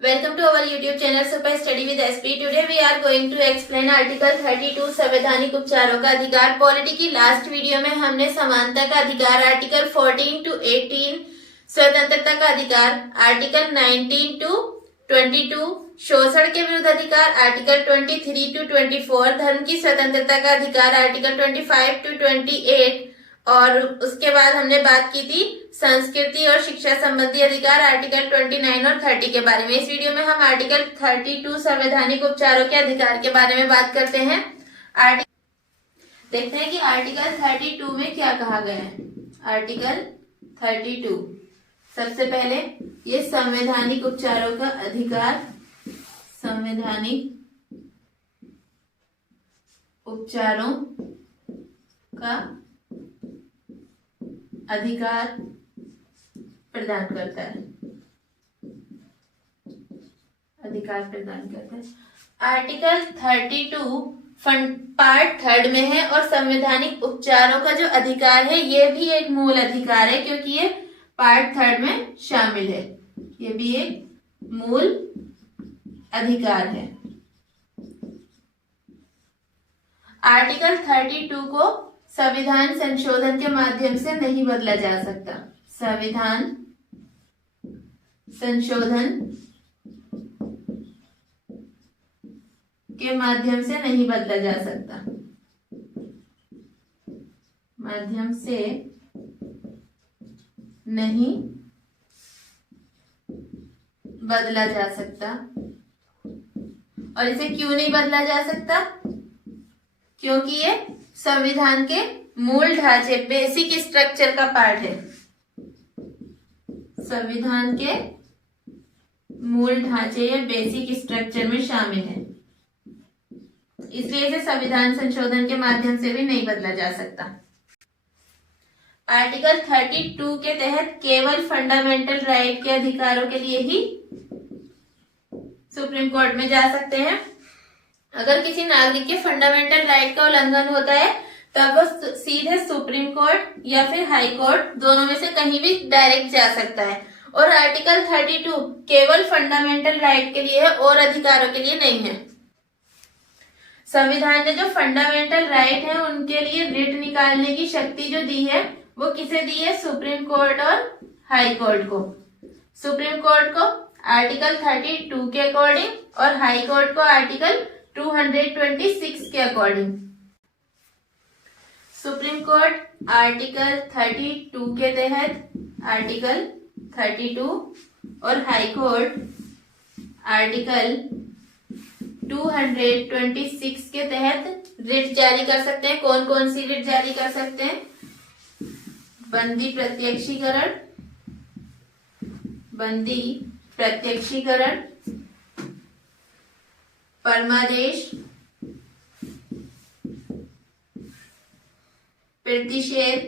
Welcome to our YouTube channel Super Study with SP. Today we are going to explain Article 32 संवैधानिक उपचारों का अधिकार। Polity की last video में हमने समानता का अधिकार आर्टिकल 14 to 18, स्वतंत्रता का अधिकार आर्टिकल 19 to 22, शोषण के विरुद्ध अधिकार आर्टिकल 23 to 24, धर्म की स्वतंत्रता का अधिकार आर्टिकल 25 to 28 और उसके बाद हमने बात की थी संस्कृति और शिक्षा संबंधी अधिकार आर्टिकल 29 और 30 के बारे में। इस वीडियो में हम आर्टिकल 32 संवैधानिक उपचारों के अधिकार के बारे में बात करते हैं। देखते हैं कि आर्टिकल 32 में क्या कहा गया है। आर्टिकल 32 सबसे पहले ये संवैधानिक उपचारों का अधिकार, संवैधानिक उपचारों का अधिकार प्रदान करता है, अधिकार प्रदान करता है। आर्टिकल 32 पार्ट 3 में है और संवैधानिक उपचारों का जो अधिकार है ये भी एक मूल अधिकार है क्योंकि ये पार्ट 3 में शामिल है। ये भी एक मूल अधिकार है। आर्टिकल 32 को संविधान संशोधन के माध्यम से नहीं बदला जा सकता। संविधान संशोधन के माध्यम से नहीं बदला जा सकता, माध्यम से नहीं बदला जा सकता। और इसे क्यों नहीं बदला जा सकता? क्योंकि ये संविधान के मूल ढांचे, बेसिक स्ट्रक्चर का पार्ट है। संविधान के मूल ढांचे या बेसिक स्ट्रक्चर में शामिल है, इसलिए इसे संविधान संशोधन के माध्यम से भी नहीं बदला जा सकता। आर्टिकल 32 के तहत केवल फंडामेंटल राइट के अधिकारों के लिए ही सुप्रीम कोर्ट में जा सकते हैं। अगर किसी नागरिक के फंडामेंटल राइट का उल्लंघन होता है तब वो सीधे सुप्रीम कोर्ट या फिर हाई कोर्ट, दोनों में से कहीं भी डायरेक्ट जा सकता है। और आर्टिकल 32 केवल फंडामेंटल राइट के लिए है और अधिकारों के लिए नहीं है। संविधान ने जो फंडामेंटल राइट है उनके लिए रिट निकालने की शक्ति जो दी है वो किसे दी है? सुप्रीम कोर्ट और हाई कोर्ट को। सुप्रीम कोर्ट को आर्टिकल 32 के अकॉर्डिंग और हाई कोर्ट को आर्टिकल 226 के अकॉर्डिंग। सुप्रीम कोर्ट आर्टिकल 32 के तहत, आर्टिकल 32 और हाई कोर्ट आर्टिकल 226 के तहत रिट जारी कर सकते हैं। कौन कौन सी रिट जारी कर सकते हैं? बंदी प्रत्यक्षीकरण, बंदी प्रत्यक्षीकरण, परमादेश, प्रतिषेध,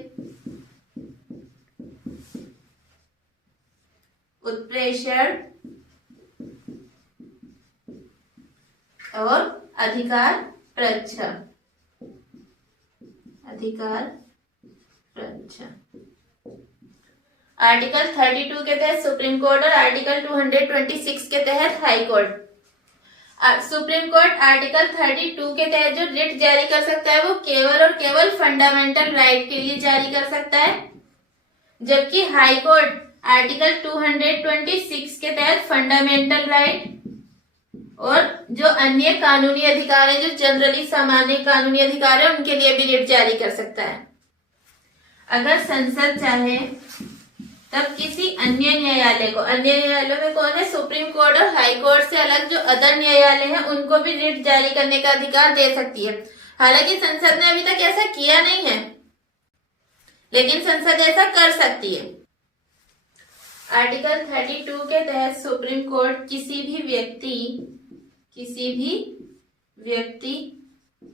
उत्प्रेषण और अधिकार प्रच्छा, अधिकार प्रच्छा। आर्टिकल 32 के तहत सुप्रीम कोर्ट और आर्टिकल 226 के तहत high court. Supreme court article 32 के तहत जो रिट जारी कर सकता है वो केवल और केवल फंडामेंटल राइट के लिए जारी कर सकता है, जबकि हाई कोर्ट आर्टिकल 226 के तहत फंडामेंटल राइट और जो अन्य कानूनी अधिकार है, जो जनरली सामान्य कानूनी अधिकार है, उनके लिए भी रिट जारी कर सकता है। अगर संसद चाहे तब किसी अन्य न्यायालय को, अन्य न्यायालयों में कौन है? सुप्रीम कोर्ट और हाई कोर्ट से अलग जो अदर न्यायालय हैं उनको भी रिट जारी करने का अधिकार दे सकती है। हालांकि संसद ने अभी तक ऐसा किया नहीं है, लेकिन संसद ऐसा कर सकती है। आर्टिकल 32 के तहत सुप्रीम कोर्ट किसी भी व्यक्ति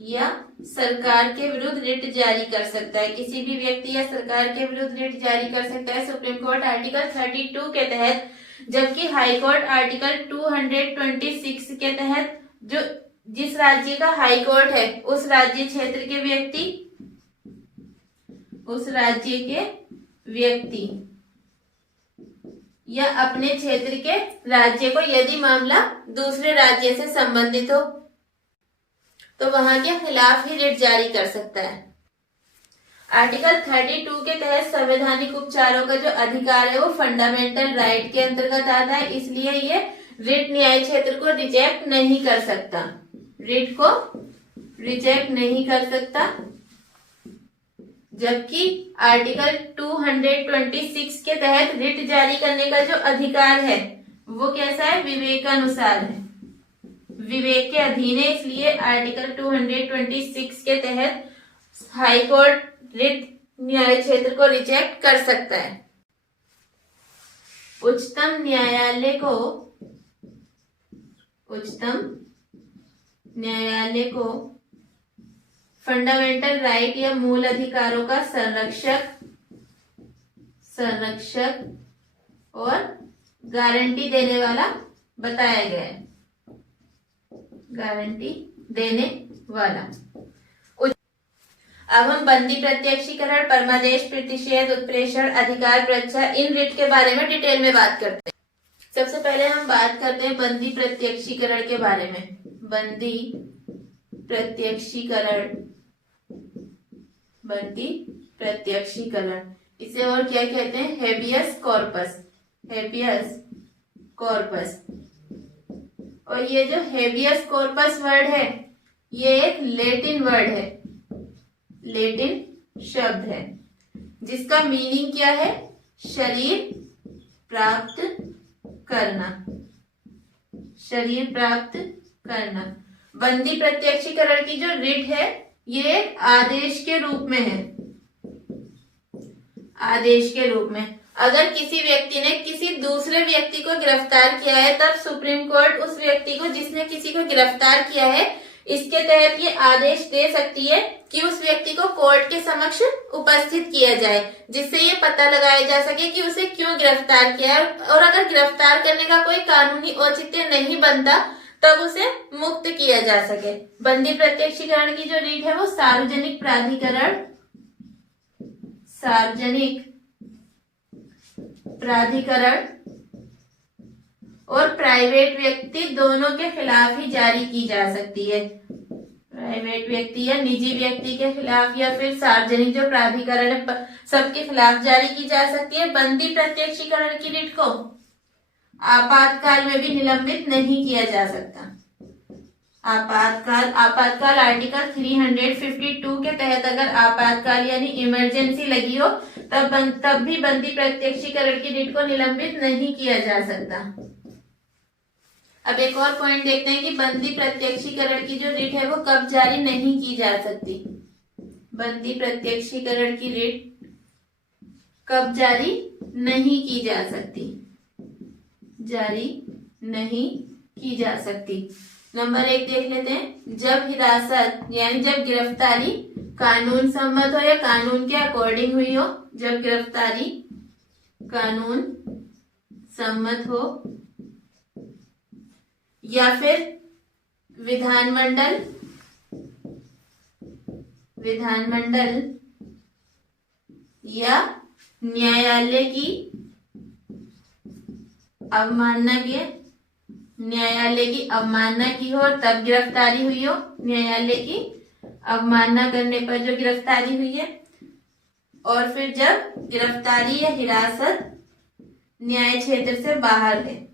या सरकार के विरुद्ध रिट जारी कर सकता है। किसी भी व्यक्ति या सरकार के विरुद्ध रिट जारी कर सकता है सुप्रीम कोर्ट आर्टिकल 32 के तहत, जबकि हाई कोर्ट आर्टिकल 226 के तहत जो जिस राज्य का हाई कोर्ट है उस राज्य क्षेत्र के व्यक्ति, उस राज्य के व्यक्ति या अपने क्षेत्र के राज्य को, यदि मामला दूसरे राज्य से संबंधित हो तो वहां के खिलाफ ही रिट जारी कर सकता है। आर्टिकल 32 के तहत संवैधानिक उपचारों का जो अधिकार है वो फंडामेंटल राइट के अंतर्गत आता है, इसलिए ये रिट न्याय क्षेत्र को रिजेक्ट नहीं कर सकता, रिट को रिजेक्ट नहीं कर सकता। जबकि आर्टिकल 226 के तहत रिट जारी करने का जो अधिकार है वो कैसा है, विवेकानुसार है, विवेक के अधीन है, इसलिए आर्टिकल 226 के तहत हाई कोर्ट रिट न्याय क्षेत्र को रिजेक्ट कर सकता है। उच्चतम न्यायालय को फंडामेंटल राइट या मूल अधिकारों का संरक्षक और गारंटी देने वाला बताया गया है, गारंटी देने वाला। अब हम बंदी प्रत्यक्षीकरण, परमादेश, प्रतिषेध, उत्प्रेषण, अधिकार परीक्षा, इन रिट के बारे में डिटेल में बात करते हैं। सबसे पहले हम बात करते हैं बंदी प्रत्यक्षीकरण के बारे में। बंदी प्रत्यक्षीकरण इसे और क्या कहते हैं, हेबियस कॉर्पस। और ये जो हेबियस कॉर्पस वर्ड है ये एक लैटिन वर्ड है, लैटिन शब्द है जिसका मीनिंग क्या है, शरीर प्राप्त करना, शरीर प्राप्त करना। बंदी प्रत्यक्षीकरण की जो रिट है ये आदेश के रूप में है, आदेश के रूप में। अगर किसी व्यक्ति ने किसी दूसरे व्यक्ति को गिरफ्तार किया है तब सुप्रीम कोर्ट उस व्यक्ति को, जिसने किसी को गिरफ्तार किया है, इसके तहत ये आदेश दे सकती है कि उस व्यक्ति को कोर्ट के समक्ष उपस्थित किया जाए, जिससे ये पता लगाया जा सके कि उसे क्यों गिरफ्तार किया है। और अगर गिरफ्तार करने का कोई कानूनी औचित्य नहीं बनता तब उसे मुक्त किया जा सके। बंदी प्रत्यक्षीकरण की जो रीट है वो सार्वजनिक प्राधिकरण और प्राइवेट व्यक्ति दोनों के खिलाफ ही जारी की जा सकती है। प्राइवेट व्यक्ति या निजी व्यक्ति के खिलाफ या फिर सार्वजनिक जो प्राधिकरण है सबके खिलाफ जारी की जा सकती है। बंदी प्रत्यक्षीकरण की रिट को आपातकाल में भी निलंबित नहीं किया जा सकता। आपातकाल आर्टिकल 352 के तहत अगर आपातकाल यानी इमरजेंसी लगी हो तब भी बंदी प्रत्यक्षीकरण की रिट को निलंबित नहीं किया जा सकता। अब एक और पॉइंट देखते हैं कि बंदी प्रत्यक्षीकरण की जो रिट है वो कब जारी नहीं की जा सकती। बंदी प्रत्यक्षीकरण की रिट कब जारी नहीं की जा सकती, जारी नहीं की जा सकती। नंबर 1 देख लेते हैं, जब हिरासत यानी जब गिरफ्तारी कानून सम्मत हो या कानून के अकॉर्डिंग हुई हो। जब गिरफ्तारी कानून सम्मत हो या फिर विधानमंडल या न्यायालय की अवमानना की है, न्यायालय की अवमानना की हो और तब गिरफ्तारी हुई हो। न्यायालय की अवमानना करने पर जो गिरफ्तारी हुई है। और फिर जब गिरफ्तारी या हिरासत न्याय क्षेत्र से बाहर है,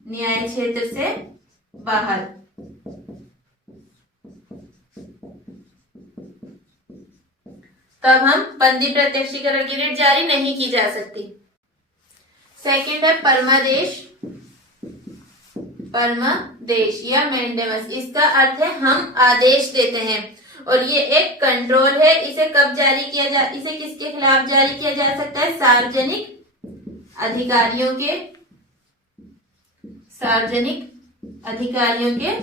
न्याय क्षेत्र से बाहर। तब हम बंदी प्रत्यक्षीकरण की रिट जारी नहीं की जा सकती। सेकंड है परमादेश या मैंडेमस। इसका अर्थ है हम आदेश देते हैं और ये एक कंट्रोल है। इसे कब जारी किया जा, इसे किसके खिलाफ जारी किया जा सकता है, सार्वजनिक अधिकारियों के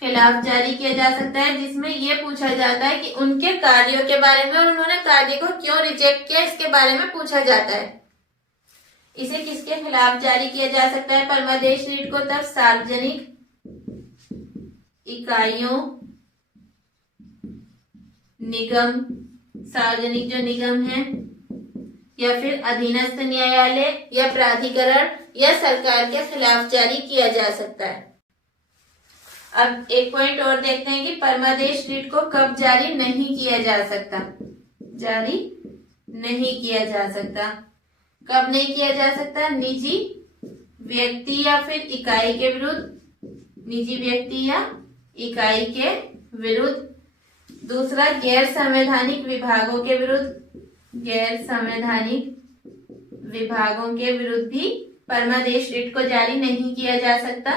खिलाफ जारी किया जा सकता है, जिसमें यह पूछा जाता है कि उनके कार्यों के बारे में और उन्होंने कार्य को क्यों रिजेक्ट किया इसके बारे में पूछा जाता है। इसे किसके खिलाफ जारी किया जा सकता है परमादेश रिट को, तब सार्वजनिक इकाइयों, निगम, सार्वजनिक जो निगम है या फिर अधीनस्थ न्यायालय या प्राधिकरण या सरकार के खिलाफ जारी किया जा सकता है। अब एक पॉइंट और देखते हैं कि परमादेश रिट को कब जारी नहीं किया जा सकता। जारी नहीं किया जा सकता, कब नहीं किया जा सकता? निजी व्यक्ति या फिर इकाई के विरुद्ध, निजी व्यक्ति या इकाई के विरुद्ध। दूसरा, गैर संवैधानिक विभागों के विरुद्ध, गैर संवैधानिक विभागों के विरुद्ध भी परमादेश रिट को जारी नहीं किया जा सकता।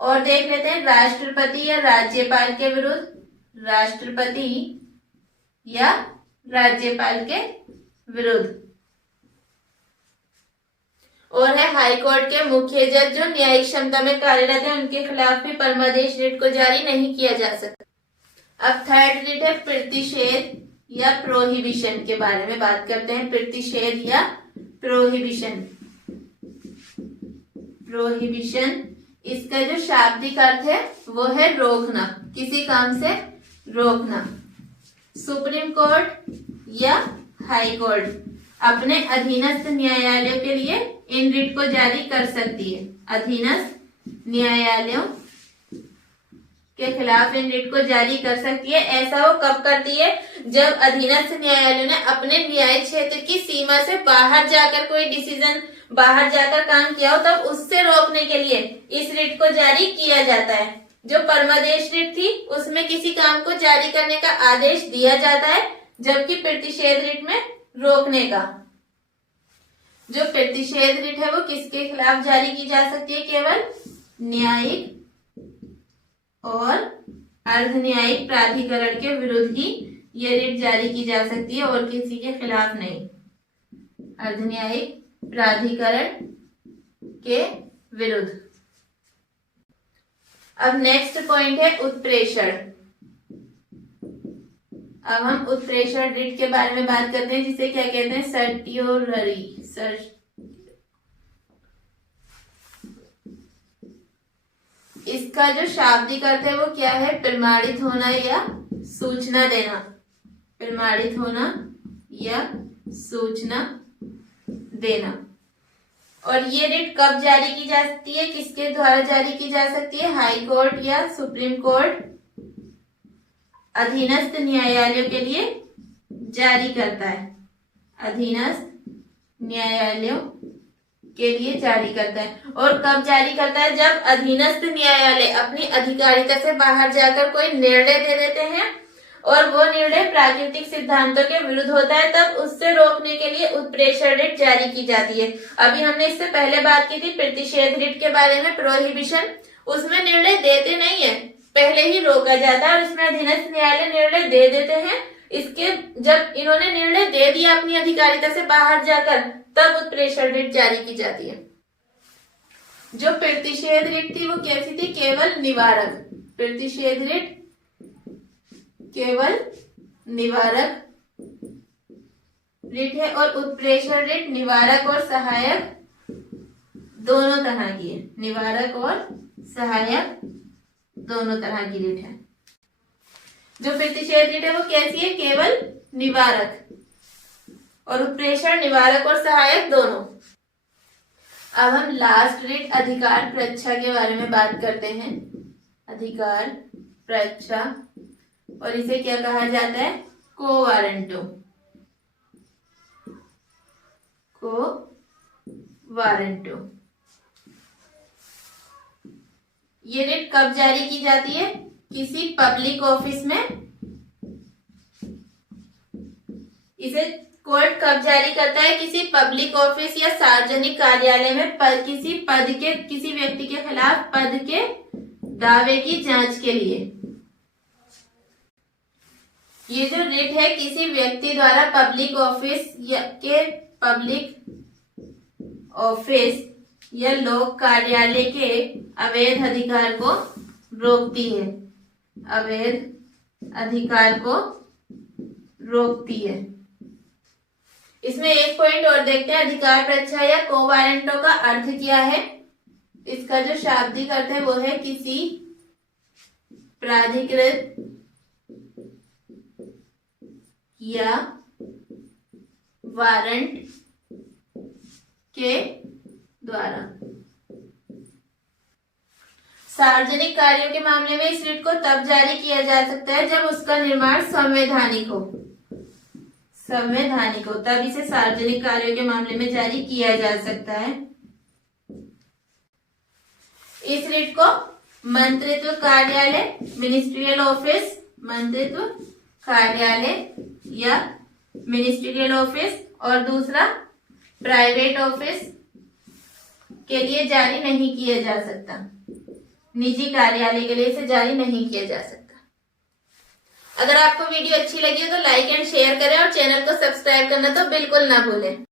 और देख लेते हैं राष्ट्रपति या राज्यपाल के विरुद्ध, राष्ट्रपति या राज्यपाल के विरुद्ध। और है हाई कोर्ट के मुख्य जज जो न्यायिक क्षमता में कार्यरत है, उनके खिलाफ भी परमादेश रिट को जारी नहीं किया जा सकता। अब थर्ड रिट है प्रतिषेध या प्रोहिबिशन के बारे में बात करते हैं। प्रतिषेध या प्रोहिबिशन। प्रोहिबिशन, इसका जो शाब्दिक अर्थ है वो है रोकना, किसी काम से रोकना। सुप्रीम कोर्ट या हाई कोर्ट अपने अधीनस्थ न्यायालयों के लिए इन रिट को जारी कर सकती है। अधीनस्थ न्यायालयों के खिलाफ इन रिट को जारी कर सकती है। ऐसा वो कब करती है? जब अधीनस्थ न्यायालयों ने अपने न्याय क्षेत्र की सीमा से बाहर जाकर कोई डिसीजन, बाहर जाकर काम किया हो, तब उससे रोकने के लिए इस रिट को जारी किया जाता है। जो परमादेश रिट थी उसमें किसी काम को जारी करने का आदेश दिया जाता है, जबकि प्रतिषेध रिट में रोकने का। जो प्रतिषेध रिट है वो किसके खिलाफ जारी की जा सकती है? केवल न्यायिक और अर्ध न्यायिक प्राधिकरण के विरुद्ध ही ये रिट जारी की जा सकती है और किसी के खिलाफ नहीं। अर्ध न्यायिक प्राधिकरण के विरुद्ध। अब नेक्स्ट पॉइंट है उत्प्रेषण। अब हम उत्प्रेषण रिट के बारे में बात करते हैं, जिसे क्या कहते हैं? सर्टियोररी। इसका जो शाब्दिक अर्थ है वो क्या है? प्रमाणित होना या सूचना देना। प्रमाणित होना या सूचना देना। और ये रिट कब जारी की जा सकती है? किसके द्वारा जारी की जा सकती है? हाई कोर्ट या सुप्रीम कोर्ट अधीनस्थ न्यायालयों के लिए जारी करता है। अधीनस्थ न्यायालयों के लिए जारी करता है। और कब जारी करता है? जब अधीनस्थ न्यायालय अपनी अधिकारिता से बाहर जाकर कोई निर्णय दे देते हैं और वो निर्णय प्राकृतिक सिद्धांतों के विरुद्ध होता है, तब उससे रोकने के लिए उत्प्रेषण रिट जारी की जाती है। अभी हमने इससे पहले बात की थी प्रतिषेध रिट के बारे में, प्रोहिबिशन। उसमें निर्णय देते नहीं है, पहले ही रोका जाता है और इसमें अधीनस्थ न्यायालय निर्णय दे देते हैं। इसके जब इन्होंने निर्णय दे दिया अपनी अधिकारिता से बाहर जाकर, तब उत्प्रेषण रिट जारी की जाती है। जो प्रतिषेध रिट थी वो कैसी थी? केवल निवारक। प्रतिषेध रिट केवल निवारक रिट है और उत्प्रेषण रिट निवारक और सहायक दोनों तरह की है। निवारक और सहायक दोनों तरह की रिट है। जो प्रतिषेध रिट है वो कैसी है? केवल निवारक। और उत्प्रेषण निवारक और सहायक दोनों। अब हम लास्ट रिट अधिकार प्रच्छा के बारे में बात करते हैं। अधिकार प्रच्छा, और इसे क्या कहा जाता है? को वारंटो। को वारंटो। ये रिट कब जारी की जाती है? किसी पब्लिक ऑफिस में। इसे कोर्ट कब जारी करता है? किसी पब्लिक ऑफिस या सार्वजनिक कार्यालय में किसी व्यक्ति के खिलाफ पद के दावे की जांच के लिए। ये जो रिट है किसी व्यक्ति द्वारा पब्लिक ऑफिस या लोक कार्यालय के अवैध अधिकार को रोकती है। अवैध अधिकार को रोकती है। इसमें एक पॉइंट और देखते हैं, अधिकार प्रच्छा या को वारंटो का अर्थ क्या है? इसका जो शाब्दिक अर्थ है वो है किसी प्राधिकृत या वारंट के द्वारा। सार्वजनिक कार्यों के मामले में इस रिट को तब जारी किया जा सकता है जब उसका निर्माण संवैधानिक हो, संवैधानिक हो, तब इसे सार्वजनिक कार्यों के मामले में जारी किया जा सकता है। इस रिट को मंत्रित्व कार्यालय, मिनिस्ट्रियल ऑफिस, मंत्रित्व कार्यालय या मिनिस्ट्रियल ऑफिस और दूसरा प्राइवेट ऑफिस के लिए जारी नहीं किया जा सकता, निजी कार्यालय के लिए इसे जारी नहीं किया जा सकता। अगर आपको वीडियो अच्छी लगी हो तो लाइक एंड शेयर करें और चैनल को सब्सक्राइब करना तो बिल्कुल ना भूलें।